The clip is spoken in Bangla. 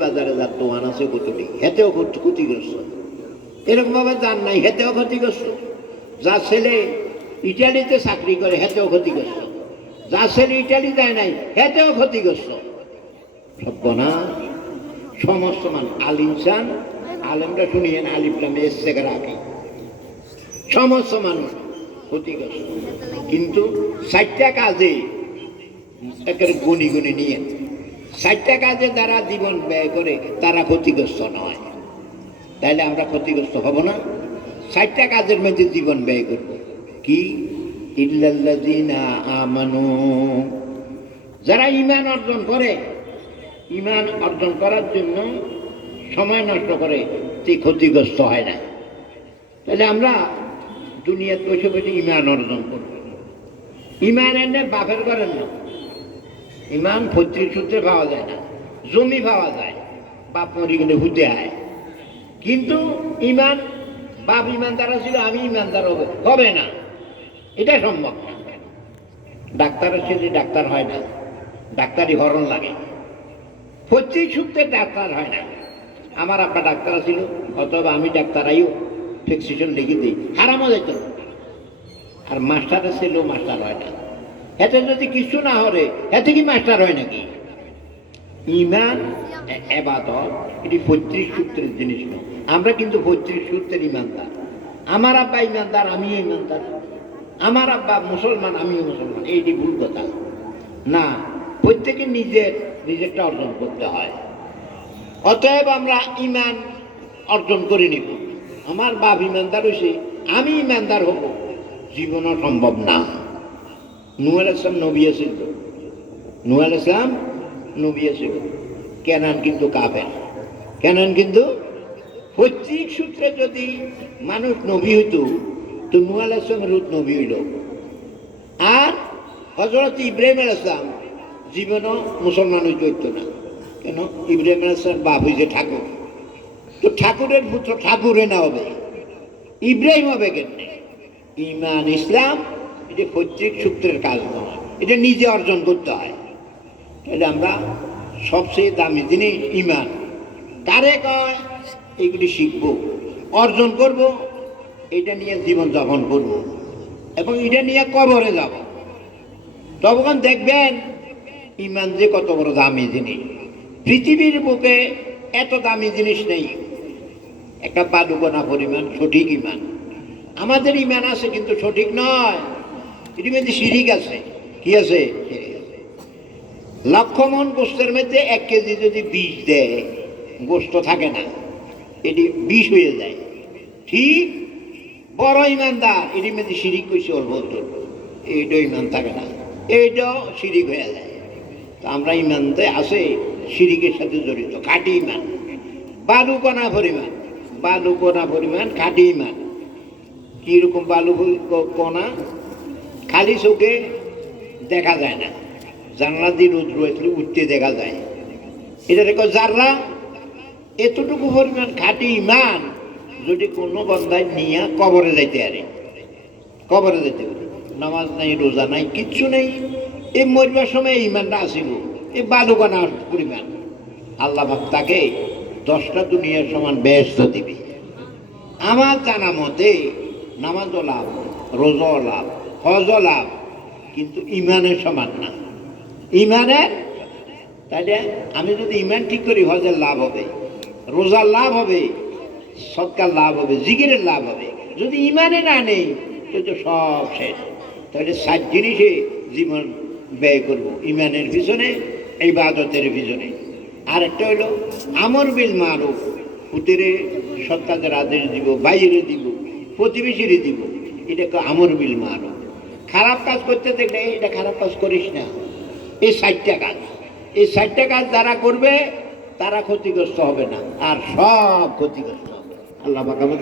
বাজারে যার দোকান আছে কতটি হেতেও ক্ষতিগ্রস্ত, এরকম ভাবে যার নাই হেতেও ক্ষতিগ্রস্ত। যা ছেলে ইটালিতে চাকরি করে হেতেও ক্ষতিগ্রস্ত, যা ছেলে ইটালি যায় নাই হেতেও ক্ষতিগ্রস্ত। সর্বনাশ সমস্ত মান আলিমসান আলেমটা শুনিয়েন আলিফলামে এসছে রাখি সমস্ত মানুষ ক্ষতিগ্রস্ত। কিন্তু 4টা কাজে একেবারে গুনি গুনি নিয়ে 4টা কাজে যারা জীবন ব্যয় করে তারা ক্ষতিগ্রস্ত নয়। তাইলে আমরা ক্ষতিগ্রস্ত হব না? 4টা কাজের মধ্যে জীবন ব্যয় করব কি? ইল্লাল্লাযীনা আমানু, যারা ঈমান অর্জন করে, ঈমান অর্জন করার জন্য সময় নষ্ট করে সে ক্ষতিগ্রস্ত হয় না। তাহলে আমরা দুনিয়ার বসে বসে ঈমান অর্জন করব। ঈমান এনে বাপের করেন না, ঈমান পৈতৃক সূত্রে পাওয়া যায় না, জমি পাওয়া যায়, বাপ মরি গেলে হুতে আয়। কিন্তু ঈমান বাপ ঈমানদার ছিল আমি ঈমানদার হবে না, এটা সম্ভব না। ডাক্তারের ছেলে ডাক্তার হয় না, ডাক্তারি হরণ লাগে, পৈতৃক সূত্রে ডাক্তার হয় না। আমার আপনার ডাক্তার ছিল, অথবা আমি ডাক্তার আইও ফিক্সেশন লিখে দিই, হারামও যেত। আর মাস্টারের ছেলেও মাস্টার হয় না। এতে যদি কিছু না হরে এতে কি মাস্টার হয় নাকি? ঈমান ইবাদত এটি পৈতৃক সূত্রের জিনিস নয়। আমরা কিন্তু পৈতৃক সূত্রের ঈমানদার। আমার আব্বা ঈমানদার, আমিও ঈমানদার। আমার আব্বা মুসলমান, আমিও মুসলমান। এইটি ভুল কথা না, প্রত্যেকে নিজেরটা অর্জন করতে হয়। অতএব আমরা ঈমান অর্জন করে নিব। আমার বাপ ঈমানদার হয়েছে, আমি ঈমানদার হব, জীবনও সম্ভব না। নূহ আলাইহিস সালাম নবী ছিল, নূহ আলাইহিস সালাম নবী ছিল। কেনান কিন্তু কাফের, কেনান কিন্তু পৈতৃক সূত্রে যদি মানুষ নবী হইত তো নূহ আলাইহিস সালাম রুত নবী হইল। আর হযরত ইব্রাহিম আলাইহিস সালাম জীবনও মুসলমান হইতে না। কেন? ইব্রাহিম আলাইহিস সালাম বাপ হইছে ঠাকুর, তো ঠাকুরের পুত্র ঠাকুরে না হবে, ইব্রাহিম হবে কেন? ঈমান ইসলাম এটা পৈতৃক সূত্রের কাজ নয়, এটা নিজে অর্জন করতে হয়। তাহলে আমরা সবচেয়ে দামি জিনিস ঈমান কারে কয়? এগুলি শিখবো, অর্জন করব, এটা নিয়ে জীবন যাপন করব এবং এটা নিয়ে কবরে যাব। তখন দেখবেন ঈমান যে কত বড় দামি জিনিস। পৃথিবীর বুকে এত দামি জিনিস নেই, একটা বালুকণা পরিমাণ সঠিক ঈমান। আমাদের ঈমান আছে কিন্তু সঠিক নয়, এটি মধ্যে শিরিক আছে। কি আছে? 1,00,000 মণ গোস্তের মধ্যে 1 কেজি যদি বিষ দেয়, গোস্ত থাকে না, এটি বিষ হয়ে যায়। ঠিক বড় ঈমানদার এটির মধ্যে শিরিক করছে অল্প, এইটাও ঈমান থাকে না, এইটাও শিরিক হয়ে যায়। তো আমরা ঈমানতে আছে শিরিকের সাথে জড়িত খাঁটি ঈমান। বালুকণা পরিমাণ খাঁটি ঈমান। কিরকম বালু কণা? খালি চোখে দেখা যায় না, জানলা দিয়ে রৌদ্র আসলে উঠতে দেখা যায়, এটা দেখো জাররা। এতটুকু পরিমাণ খাঁটি ঈমান যদি কোনো বন্ধায় নিয়ে কবরে যাইতে পারে, কবরে যেতে পারে, নামাজ নাই, রোজা নাই, কিচ্ছু নেই, এই মরবার সময় ঈমানটা আসিব, এই বালুকণার পরিমাণ। আল্লাহ পাক তাকে 10টা দুনিয়ার সমান বেহেশত দিবে। আমার জানা মতে নামাজও লাভ, রোজাও লাভ, হজও লাভ, কিন্তু ঈমানের সমান না। ঈমানের, তাইলে আমি যদি ঈমান ঠিক করি হজের লাভ হবে, রোজার লাভ হবে, সদকার লাভ হবে, জিকিরের লাভ হবে। যদি ঈমানে না নেই তো সব শেষ। তাহলে 7 জিনিসে জীবন ব্যয় করব, ঈমানের পিছনে, ইবাদতের পিছনে। আর একটা হইল আমর বিল মারুফ, পুতিরে সৎ কাজের আদেশ দিব, বাইরে দিব, প্রতিবেশীরে দিব, এটা আমর বিল মারুফ। খারাপ কাজ করতে দেখলে এটা খারাপ কাজ করিস না, এই 4টা কাজ, এই 4টা কাজ যারা করবে তারা ক্ষতিগ্রস্ত হবে না, আর সব ক্ষতিগ্রস্ত হবে। আল্লাহ পাক আমাদের